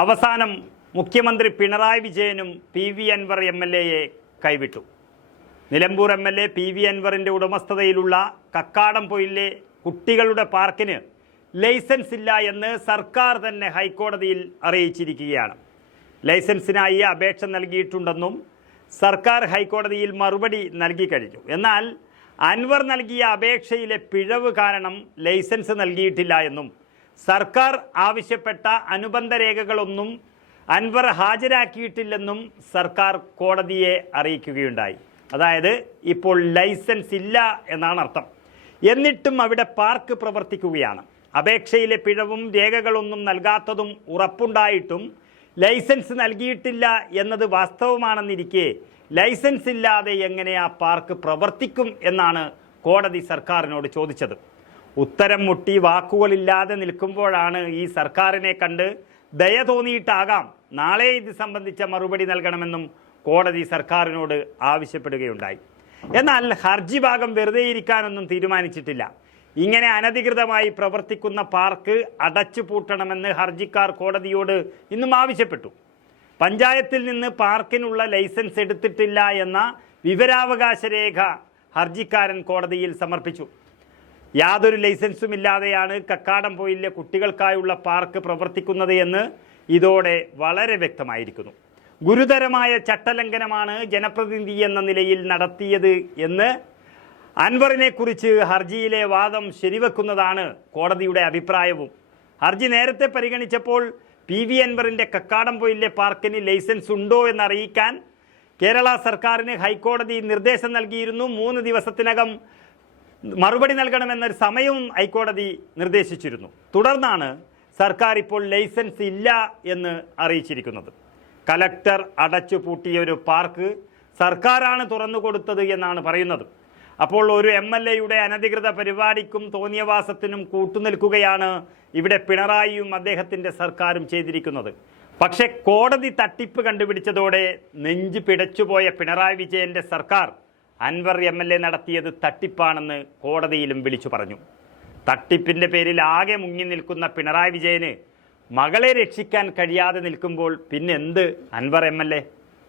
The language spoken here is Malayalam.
അവസാനം മുഖ്യമന്ത്രി പിണറായി വിജയനും PV അൻവർ MLAയെ കൈവിട്ടു. നിലമ്പൂർ MLA PV അൻവറിൻ്റെ ഉടമസ്ഥതയിലുള്ള കക്കാടംപൊയിലെ കുട്ടികളുടെ പാർക്കിന് ലൈസൻസ് ഇല്ല എന്ന് സർക്കാർ തന്നെ ഹൈക്കോടതിയിൽ അറിയിച്ചിരിക്കുകയാണ്. ലൈസൻസിനായി അപേക്ഷ നൽകിയിട്ടുണ്ടെന്നും സർക്കാർ ഹൈക്കോടതിയിൽ മറുപടി നൽകി കഴിഞ്ഞു. എന്നാൽ അൻവർ നൽകിയ അപേക്ഷയിലെ പിഴവ് കാരണം ലൈസൻസ് നൽകിയിട്ടില്ല എന്നും സർക്കാർ ആവശ്യപ്പെട്ട അനുബന്ധ രേഖകളൊന്നും അൻവർ ഹാജരാക്കിയിട്ടില്ലെന്നും സർക്കാർ കോടതിയെ അറിയിക്കുകയുണ്ടായി. അതായത് ഇപ്പോൾ ലൈസൻസ് ഇല്ല എന്നാണ് അർത്ഥം. എന്നിട്ടും അവിടെ പാർക്ക് പ്രവർത്തിക്കുകയാണ്. അപേക്ഷയിലെ പിഴവും രേഖകളൊന്നും നൽകാത്തതും ഉറപ്പുണ്ടായിട്ടും ലൈസൻസ് നൽകിയിട്ടില്ല എന്നത് വാസ്തവമാണെന്നിരിക്കെ ലൈസൻസ് ഇല്ലാതെ എങ്ങനെ ആ പാർക്ക് പ്രവർത്തിക്കും എന്നാണ് കോടതി സർക്കാരിനോട് ചോദിച്ചത്. ഉത്തരം മുട്ടി വാക്കുകളില്ലാതെ നിൽക്കുമ്പോഴാണ് ഈ സർക്കാരിനെ കണ്ട് ദയ തോന്നിയിട്ടാകാം നാളെ ഇത് സംബന്ധിച്ച മറുപടി നൽകണമെന്നും കോടതി സർക്കാരിനോട് ആവശ്യപ്പെടുകയുണ്ടായി. എന്നാൽ ഹർജി ഭാഗം വെറുതെ ഇരിക്കാനൊന്നും തീരുമാനിച്ചിട്ടില്ല. ഇങ്ങനെ അനധികൃതമായി പ്രവർത്തിക്കുന്ന പാർക്ക് അടച്ചു പൂട്ടണമെന്ന് ഹർജിക്കാർ കോടതിയോട് ഇന്നും ആവശ്യപ്പെട്ടു. പഞ്ചായത്തിൽ നിന്ന് പാർക്കിനുള്ള ലൈസൻസ് എടുത്തിട്ടില്ല എന്ന വിവരാവകാശ രേഖ ഹർജിക്കാരൻ കോടതിയിൽ സമർപ്പിച്ചു. യാതൊരു ലൈസൻസുമില്ലാതെയാണ് കക്കാടംപൊയിലെ കുട്ടികൾക്കായുള്ള പാർക്ക് പ്രവർത്തിക്കുന്നത് എന്ന് ഇതോടെ വളരെ വ്യക്തമായിരിക്കുന്നു. ഗുരുതരമായ ചട്ടലംഘനമാണ് ജനപ്രതിനിധി എന്ന നിലയിൽ നടത്തിയത് എന്ന് അൻവറിനെ കുറിച്ച് ഹർജിയിലെ വാദം ശരിവെക്കുന്നതാണ് കോടതിയുടെ അഭിപ്രായവും. ഹർജി നേരത്തെ പരിഗണിച്ചപ്പോൾ PV അൻവറിൻ്റെ കക്കാടംപൊയിലെ പാർക്കിന് ലൈസൻസ് ഉണ്ടോ എന്നറിയിക്കാൻ കേരള സർക്കാരിന് ഹൈക്കോടതി നിർദ്ദേശം നൽകിയിരുന്നു. 3 ദിവസത്തിനകം മറുപടി നൽകണമെന്നൊരു സമയവും ഹൈക്കോടതി നിർദ്ദേശിച്ചിരുന്നു. തുടർന്നാണ് സർക്കാർ ഇപ്പോൾ ലൈസൻസ് ഇല്ല എന്ന് അറിയിച്ചിരിക്കുന്നത്. കലക്ടർ അടച്ചു പൂട്ടിയ ഒരു പാർക്ക് സർക്കാരാണ് തുറന്നു കൊടുത്തത് എന്നാണ് പറയുന്നത്. അപ്പോൾ ഒരു MLAയുടെ അനധികൃത പരിപാടിക്കും തോന്നിയവാസത്തിനും കൂട്ടുനിൽക്കുകയാണ് ഇവിടെ പിണറായിയും അദ്ദേഹത്തിൻ്റെ സർക്കാരും ചെയ്തിരിക്കുന്നത്. പക്ഷേ കോടതി തട്ടിപ്പ് കണ്ടുപിടിച്ചതോടെ നെഞ്ച് പിടച്ചുപോയ പിണറായി വിജയൻ്റെ സർക്കാർ അൻവർ MLA നടത്തിയത് തട്ടിപ്പാണെന്ന് കോടതിയിലും വിളിച്ചു പറഞ്ഞു. തട്ടിപ്പിൻ്റെ പേരിൽ ആകെ മുങ്ങി നിൽക്കുന്ന പിണറായി വിജയന് മകളെ രക്ഷിക്കാൻ കഴിയാതെ നിൽക്കുമ്പോൾ പിന്നെന്ത് അൻവർ MLA?